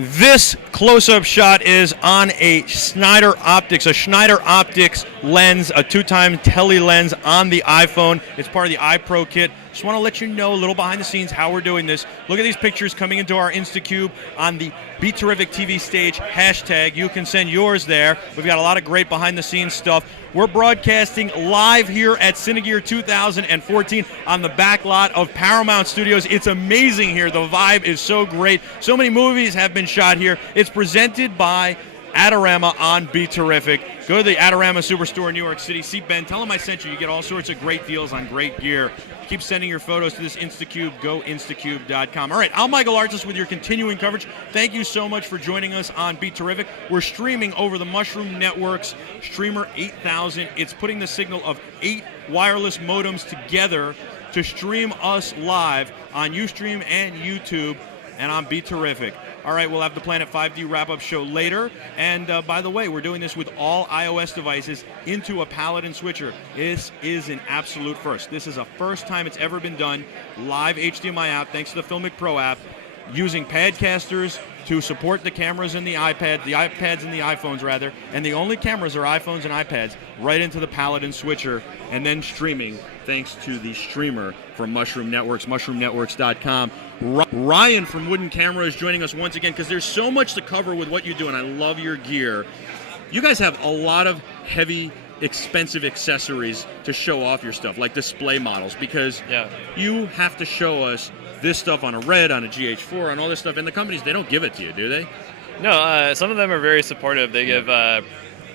This close-up shot is on a Schneider Optics lens, a 2-time tele lens on the iPhone. It's part of the iPro kit. Just want to let you know a little behind the scenes how we're doing this. Look at these pictures coming into our InstaCube on the BeTerrific TV stage hashtag. You can send yours there. We've got a lot of great behind the scenes stuff. We're broadcasting live here at Cinegear 2014 on the back lot of Paramount Studios. It's amazing here. The vibe is so great. So many movies have been shot here. It's presented by Adorama on BeTerrific. Go to the Adorama Superstore in New York City. See Ben. Tell him I sent you. You get all sorts of great deals on great gear. Keep sending your photos to this InstaCube. Go instacube.com. All right, I'm Michael Artis with your continuing coverage. Thank you so much for joining us on BeTerrific. We're streaming over the Mushroom Network's Streamer 8000. It's putting the signal of 8 wireless modems together to stream us live on Ustream and YouTube and on BeTerrific. All right, we'll have the Planet 5D wrap-up show later. And by the way, we're doing this with all iOS devices into a Paladin switcher. This is an absolute first. This is a first time it's ever been done. Live HDMI out, thanks to the Filmic Pro app, using Padcasters to support the cameras in the iPads and the iPhones, rather. And the only cameras are iPhones and iPads right into the Paladin switcher, and then streaming thanks to the streamer from Mushroom Networks, mushroomnetworks.com. Ryan from Wooden Camera is joining us once again because there's so much to cover with what you do, and I love your gear. You guys have a lot of heavy, expensive accessories to show off your stuff, like display models, because you have to show us this stuff on a Red, on a GH4, on all this stuff, and the companies, they don't give it to you, do they? No, some of them are very supportive. They give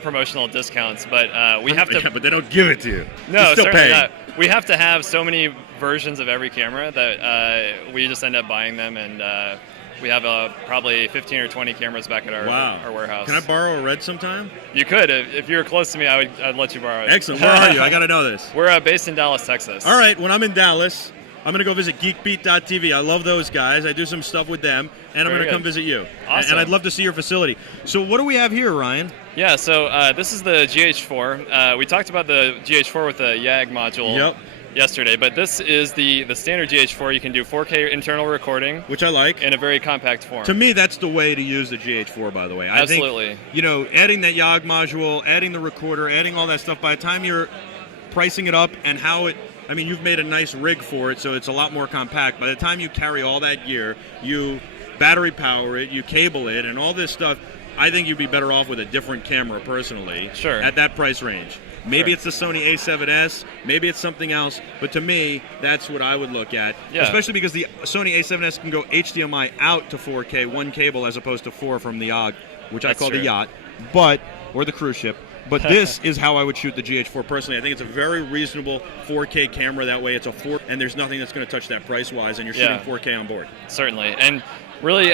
promotional discounts, but we have to... Yeah, but they don't give it to you. No, certainly not. We have to have so many versions of every camera that we just end up buying them, and we have probably 15 or 20 cameras back at our warehouse. Can I borrow a Red sometime? You could. If you were close to me, I'd let you borrow it. Excellent. Where are you? I got to know this. We're based in Dallas, Texas. All right. When I'm in Dallas, I'm going to go visit geekbeat.tv. I love those guys. I do some stuff with them, and I'm going to come visit you. Awesome. And I'd love to see your facility. So what do we have here, Ryan? Yeah, so this is the GH4. We talked about the GH4 with the YAG module yesterday, but this is the standard GH4. You can do 4K internal recording, which I like, in a very compact form. To me, that's the way to use the GH4, by the way. Absolutely. I think, adding that YAG module, adding the recorder, adding all that stuff, by the time you're pricing it up and how it... I mean, you've made a nice rig for it, so it's a lot more compact. By the time you carry all that gear, you battery power it, you cable it, and all this stuff, I think you'd be better off with a different camera, personally, at that price range. Maybe it's the Sony A7S, maybe it's something else, but to me, that's what I would look at, especially because the Sony A7S can go HDMI out to 4K, one cable, as opposed to 4 from the YAG, which I call the yacht, or the cruise ship. But this is how I would shoot the GH4 personally. I think it's a very reasonable 4K camera. That way it's a 4, and there's nothing that's going to touch that price-wise, and you're shooting 4K on board. Certainly. And really,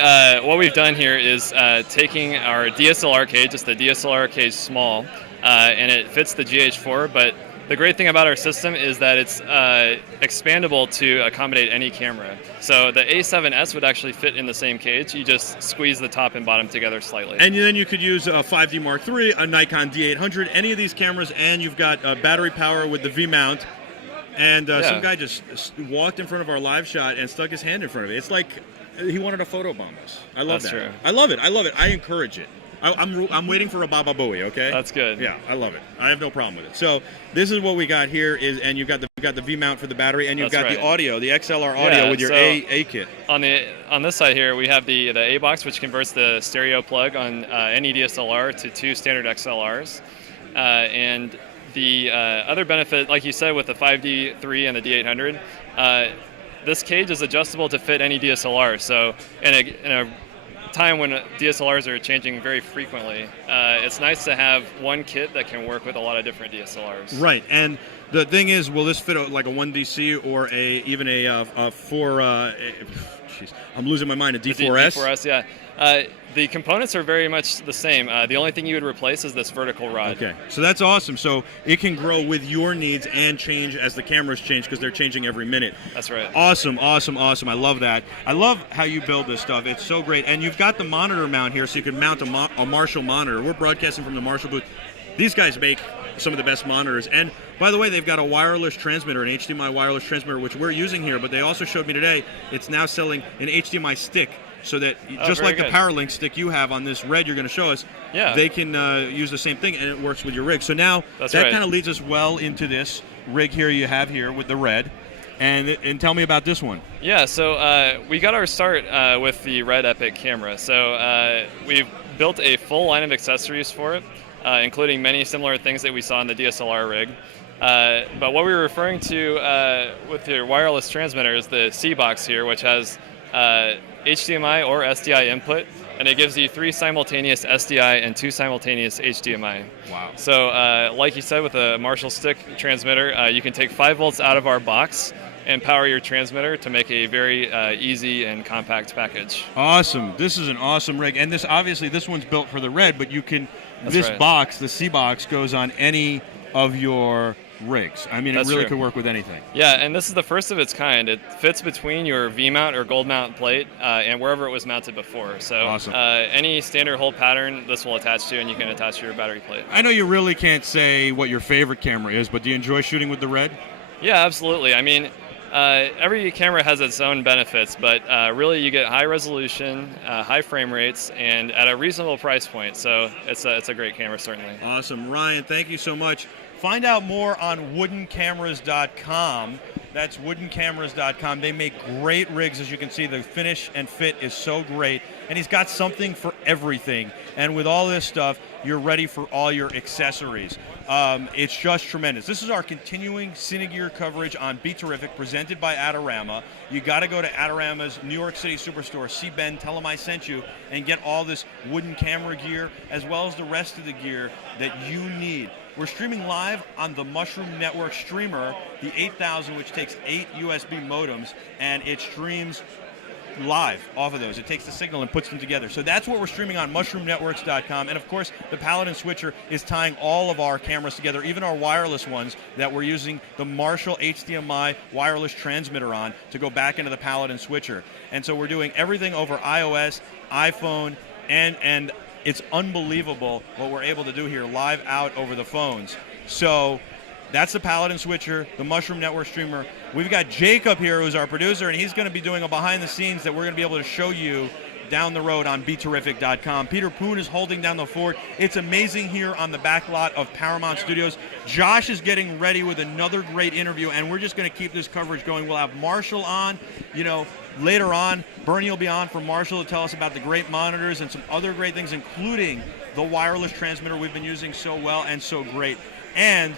what we've done here is taking our DSLR cage, just the DSLR cage small, and it fits the GH4, but the great thing about our system is that it's expandable to accommodate any camera. So the A7S would actually fit in the same cage. You just squeeze the top and bottom together slightly. And then you could use a 5D Mark III, a Nikon D800, any of these cameras, and you've got battery power with the V-mount. And some guy just walked in front of our live shot and stuck his hand in front of it. It's like he wanted to photobomb us. I love that. That's true. I love it. I encourage it. I'm waiting for a Baba Booey, okay? That's good. Yeah, I love it. I have no problem with it. So this is what we got here, and you've got the V-mount for the battery, and you've got the audio, the XLR audio with your A kit. On this side here, we have the A box, which converts the stereo plug on any DSLR to 2 standard XLRs, and the other benefit, like you said, with the 5D3 and the D800, this cage is adjustable to fit any DSLR. So in a time when DSLRs are changing very frequently, it's nice to have one kit that can work with a lot of different DSLRs. Right, and the thing is, will this fit like a 1DC or even a 4? I'm losing my mind. A D4S. D4S, yeah. The components are very much the same. The only thing you would replace is this vertical rod. Okay, so that's awesome. So it can grow with your needs and change as the cameras change, because they're changing every minute. That's right. Awesome, awesome, awesome. I love that. I love how you build this stuff. It's so great. And you've got the monitor mount here, so you can mount a Marshall monitor. We're broadcasting from the Marshall booth. These guys make some of the best monitors. And by the way, they've got a wireless transmitter, an HDMI wireless transmitter, which we're using here, but they also showed me today it's now selling an HDMI stick. so that Oh, just very like the good. PowerLink stick you have on this red you're going to show us, Yeah. they can use the same thing, and it works with your rig. So now That's that right. kind of leads us well into this rig here you have here with the red. And tell me about this one. Yeah, so we got our start with the Red Epic camera. So we've built a full line of accessories for it, including many similar things that we saw in the DSLR rig. But what we were referring to with your wireless transmitter is the C-Box here, which has HDMI or SDI input, and it gives you 3 simultaneous SDI and 2 simultaneous HDMI. Wow. So like you said, with a Marshall stick transmitter, you can take 5 volts out of our box and power your transmitter to make a very easy and compact package. Awesome. This is an awesome rig. And this obviously this one's built for the red, but you can That's this right. box, the C-Box, goes on any of your rigs. I mean, That's it really true. could work with anything. Yeah, and this is the first of its kind. It fits between your V-mount or gold mount plate and wherever it was mounted before. So Awesome. Any standard hole pattern this will attach to, and you can attach to your battery plate. I know you really can't say what your favorite camera is, but do you enjoy shooting with the red? Yeah, absolutely. I mean, every camera has its own benefits, but really you get high resolution, high frame rates, and at a reasonable price point. So it's a great camera, certainly. Awesome. Ryan, thank you so much. Find out more on woodencameras.com. That's woodencameras.com. They make great rigs, as you can see. The finish and fit is so great. And he's got something for everything. And with all this stuff, you're ready for all your accessories. It's just tremendous. This is our continuing Cine Gear coverage on BeTerrific, presented by Adorama. You got to go to Adorama's New York City Superstore, see Ben, tell him I sent you, and get all this wooden camera gear, as well as the rest of the gear that you need. We're streaming live on the Mushroom Network streamer, the 8000, which takes 8 USB modems, and it streams live off of those. It takes the signal and puts them together. So that's what we're streaming on mushroomnetworks.com. And of course, the Paladin Switcher is tying all of our cameras together, even our wireless ones that we're using the Marshall HDMI wireless transmitter on to go back into the Paladin Switcher. And so we're doing everything over iOS, iPhone, and it's unbelievable what we're able to do here live out over the phones. So that's the Paladin Switcher, the Mushroom Network streamer. We've got Jacob here, who's our producer, and he's going to be doing a behind the scenes that we're going to be able to show you down the road on BeTerrific.com. Peter Poon is holding down the fort. It's amazing here on the back lot of Paramount Studios. Josh is getting ready with another great interview, and we're just going to keep this coverage going. We'll have Marshall on, later on. Bernie will be on from Marshall to tell us about the great monitors and some other great things, including the wireless transmitter we've been using so well and so great. And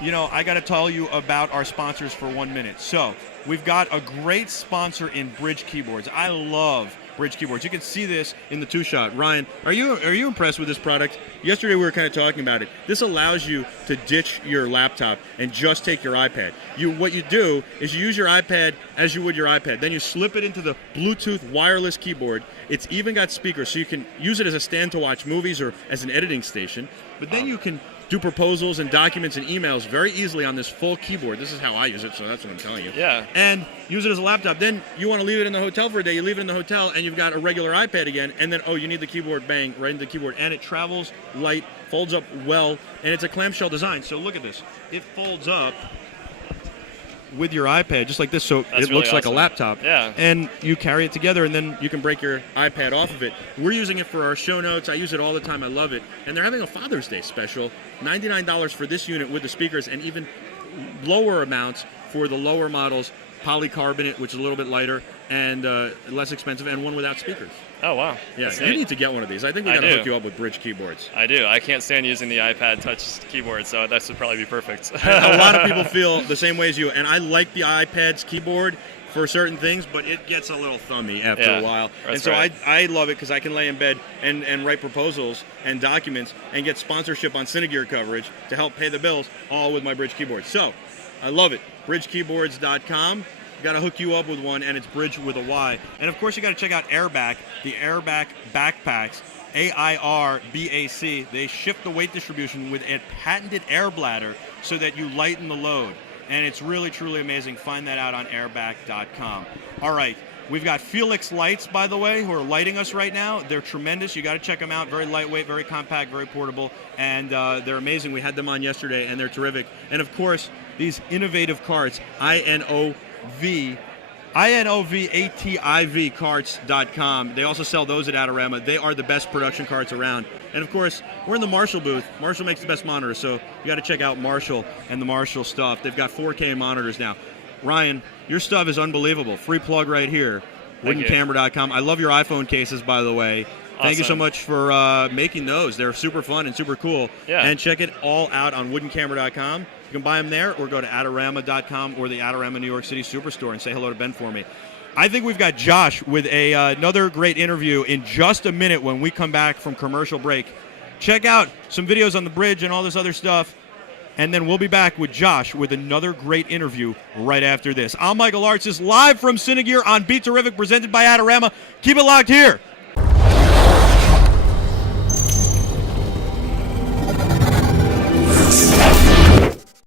I got to tell you about our sponsors for 1 minute. So we've got a great sponsor in Bridge Keyboards. I love Bridge Keyboards. You can see this in the two-shot. Ryan, are you impressed with this product? Yesterday we were kind of talking about it. This allows you to ditch your laptop and just take your iPad. What you do is you use your iPad as you would your iPad. Then you slip it into the Bluetooth wireless keyboard. It's even got speakers, so you can use it as a stand to watch movies or as an editing station. But then you can do proposals and documents and emails very easily on this full keyboard. This is how I use it, so that's what I'm telling you. Yeah. And use it as a laptop. Then you want to leave it in the hotel for a day. You leave it in the hotel, and you've got a regular iPad again. And then, you need the keyboard, bang, right into the keyboard. And it travels light, folds up well, and it's a clamshell design. So look at this. It folds up with your iPad, just like this, so That's it looks really like a awesome. laptop. Yeah. And you carry it together, and then you can break your iPad off of it. We're using it for our show notes. I use it all the time. I love it. And they're having a Father's Day special, $99 for this unit with the speakers, and even lower amounts for the lower models, polycarbonate, which is a little bit lighter and less expensive, and one without speakers. Oh, wow. Yeah, That's you neat. need to get one of these. I think we I got to do. hook you up with Bridge Keyboards. I do. I can't stand using the iPad touch keyboard, so this would probably be perfect. A lot of people feel the same way as you, and I like the iPad's keyboard for certain things, but it gets a little thummy after a while. that's And so right. I love it because I can lay in bed and write proposals and documents and get sponsorship on Cinegear coverage to help pay the bills, all with my Bridge keyboard. So I love it. BridgeKeyboards.com. Got to hook you up with one, and it's Bridge with a Y. And of course, you got to check out Airback, the Airback backpacks. AIRBAC. They shift the weight distribution with a patented air bladder so that you lighten the load. And it's really, truly amazing. Find that out on airback.com. All right. We've got Felix Lights, by the way, who are lighting us right now. They're tremendous. You got to check them out. Very lightweight, very compact, very portable, and they're amazing. We had them on yesterday, and they're terrific. And, of course, these innovative carts, INOV, INOVATIVcarts.com. They also sell those at Adorama. They are the best production carts around. And of course, we're in the Marshall booth. Marshall makes the best monitors, so you got to check out Marshall and the Marshall stuff. They've got 4K monitors now. Ryan, your stuff is unbelievable. Free plug right here. WoodenCamera.com. I love your iPhone cases, by the way. Thank you so much for making those. They're super fun and super cool. Yeah. And check it all out on WoodenCamera.com. You can buy them there or go to Adorama.com or the Adorama New York City Superstore and say hello to Ben for me. I think we've got Josh with another great interview in just a minute when we come back from commercial break. Check out some videos on the bridge and all this other stuff. And then we'll be back with Josh with another great interview right after this. I'm Michael Artsis, live from Cine on BeTerrific, presented by Adorama. Keep it locked here